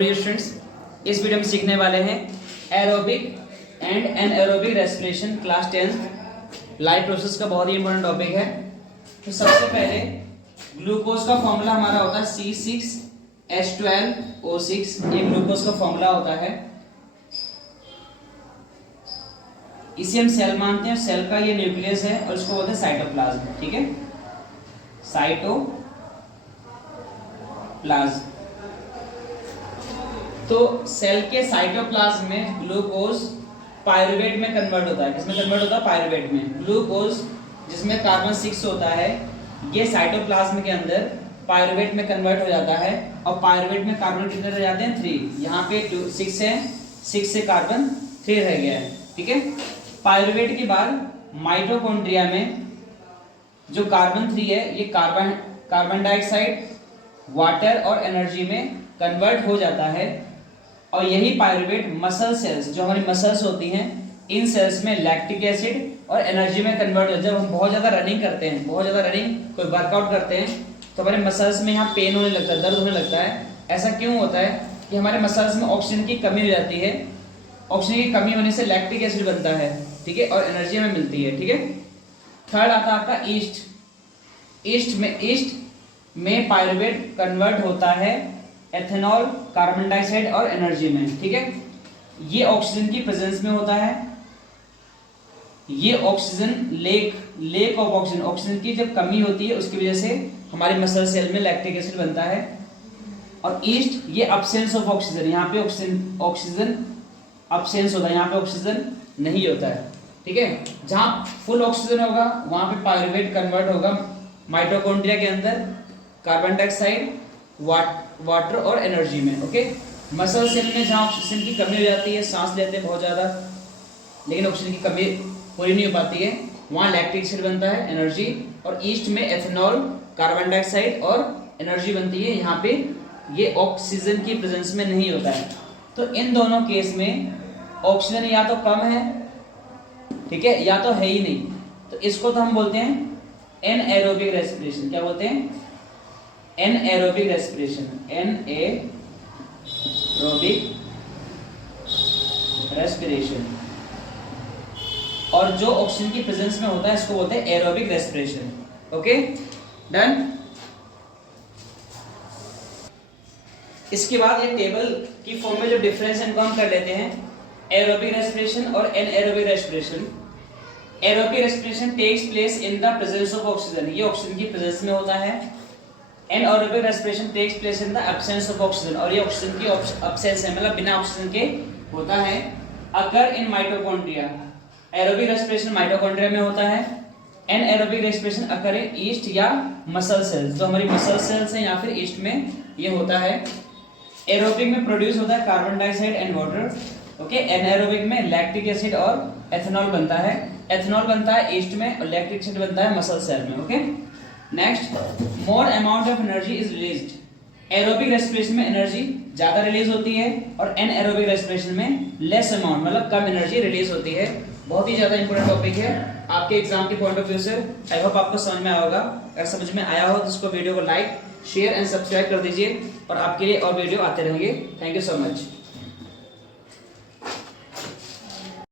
Students, इस video में सीखने वाले हैं aerobic and anaerobic respiration class 10 live process का बहुत ही इंपॉर्टेंट टॉपिक है। तो सबसे पहले ग्लूकोज का फॉर्मूला हमारा होता है C6H12O6। ये ग्लूकोज का फॉर्मूला होता है, इसे हम सेल मानते हैं। सेल का ये न्यूक्लियस है और इसको बोलते हैं साइटोप्लाज्म। ठीक है, साइटोप्लाज्म। तो सेल के साइटोप्लाज्म में ग्लूकोज पायरुवेट में कन्वर्ट होता है। किसमें कन्वर्ट होता है? पायरुवेट में। ग्लूकोज जिसमें कार्बन 6 होता है, ये साइटोप्लाज्म के अंदर पायरुवेट में कन्वर्ट हो जाता है। और पायरुवेट में कार्बन कितने रह जाते हैं? 3। यहाँ पे 6 है, 6 से कार्बन 3 रह गया है। ठीक है, पायरुवेट के बाद माइटोकॉन्ड्रिया में जो कार्बन 3 है, ये कार्बन डाइऑक्साइड, वाटर और एनर्जी में कन्वर्ट हो जाता है। और यही पायरुवेट मसल सेल्स, जो हमारी मसल्स होती हैं, इन सेल्स में लैक्टिक एसिड और एनर्जी में कन्वर्ट हो। जब हम बहुत ज्यादा रनिंग करते हैं, बहुत ज्यादा रनिंग, कोई वर्कआउट करते हैं, तो हमारे मसल्स में यहाँ पेन होने लगता है, दर्द होने लगता है। ऐसा क्यों होता है? कि हमारे मसल्स में ऑक्सीजन की कमी हो जाती है। ऑक्सीजन की कमी होने से लैक्टिक एसिड बनता है, ठीक है, और एनर्जी हमें मिलती है। ठीक है, थर्ड आता है आपका ईस्ट। ईस्ट में पायरुवेट कन्वर्ट होता है एथेनॉल, कार्बन डाइऑक्साइड और एनर्जी में। ठीक है, ये ऑक्सीजन की प्रेजेंस में होता है। ये oxygen lake of oxygen, oxygen की जब कमी होती है उसकी वजह से हमारे मसल सेल में लैक्टिक एसिड बनता है। और ईस्ट ये अब्सेंस ऑफ ऑक्सीजन, यहाँ पे ऑक्सीजन अब्सेंस होता है, यहाँ पे ऑक्सीजन नहीं होता है। ठीक है, जहां फुल ऑक्सीजन होगा वहां पे पायरुवेट कन्वर्ट होगा माइटोकॉन्ड्रिया के अंदर कार्बन डाइऑक्साइड, वाटर और एनर्जी में। ओके, मसल सेल में जहां ऑक्सीजन की कमी हो जाती है, सांस लेते हैं बहुत ज्यादा लेकिन ऑक्सीजन की कमी पूरी नहीं हो पाती है, वहां लैक्टिक एसिड बनता है, एनर्जी। और ईस्ट में एथेनॉल, कार्बन डाइऑक्साइड और एनर्जी बनती है। यहाँ पे ये ऑक्सीजन की प्रेजेंस में नहीं होता है। तो इन दोनों केस में ऑक्सीजन या तो कम है, ठीक है, या तो है ही नहीं। तो इसको तो हम बोलते हैं एनएरोबिक रेस्पिरेशन। क्या बोलते हैं? Anaerobic respiration. Anaerobic respiration. और जो ऑक्सीजन की प्रेजेंस में होता है इसको बोलते हैं एरोबिक रेस्पिरेशन। Okay, done. इसके बाद ये टेबल की फॉर्म में जो डिफरेंस है इनको हम कर लेते हैं, एरोबिक रेस्पिरेशन और anaerobic respiration. Aerobic respiration takes place in the presence of oxygen, ये ऑक्सीजन की प्रेजेंस में होता है। Anaerobic respiration takes place in the absence of oxygen, और ये ऑक्सीजन की एब्सेंस है, मतलब बिना ऑक्सीजन के होता है। अगर in mitochondria, aerobic respiration mitochondria में होता है। एनएरोबिक रेस्पिरेशन अकर इन ईस्ट या मसल सेल्स, जो हमारी मसल सेल्स हैं, या फिर ईस्ट में ये होता है। एरोबिक में प्रोड्यूस होता है carbon dioxide and water. Okay, anaerobic में लैक्टिक एसिड और एथेनॉल बनता है। एथेनॉल बनता है ईस्ट में और लैक्टिक एसिड बनता है मसल सेल में। Okay, next, more amount of energy is released. Aerobic respiration में एनर्जी ज्यादा रिलीज होती है और एनएरोबिक रेस्पिरेशन में लेस अमाउंट, मतलब कम एनर्जी रिलीज होती है। बहुत ही ज्यादा इंपॉर्टेंट टॉपिक है आपके एग्जाम के पॉइंट ऑफ व्यू से। आई होप आपको समझ में आया होगा। अगर समझ में आया हो तो इसको वीडियो को लाइक, शेयर एंड सब्सक्राइब कर दीजिए, और आपके लिए और वीडियो आते रहेंगे। Thank you so much.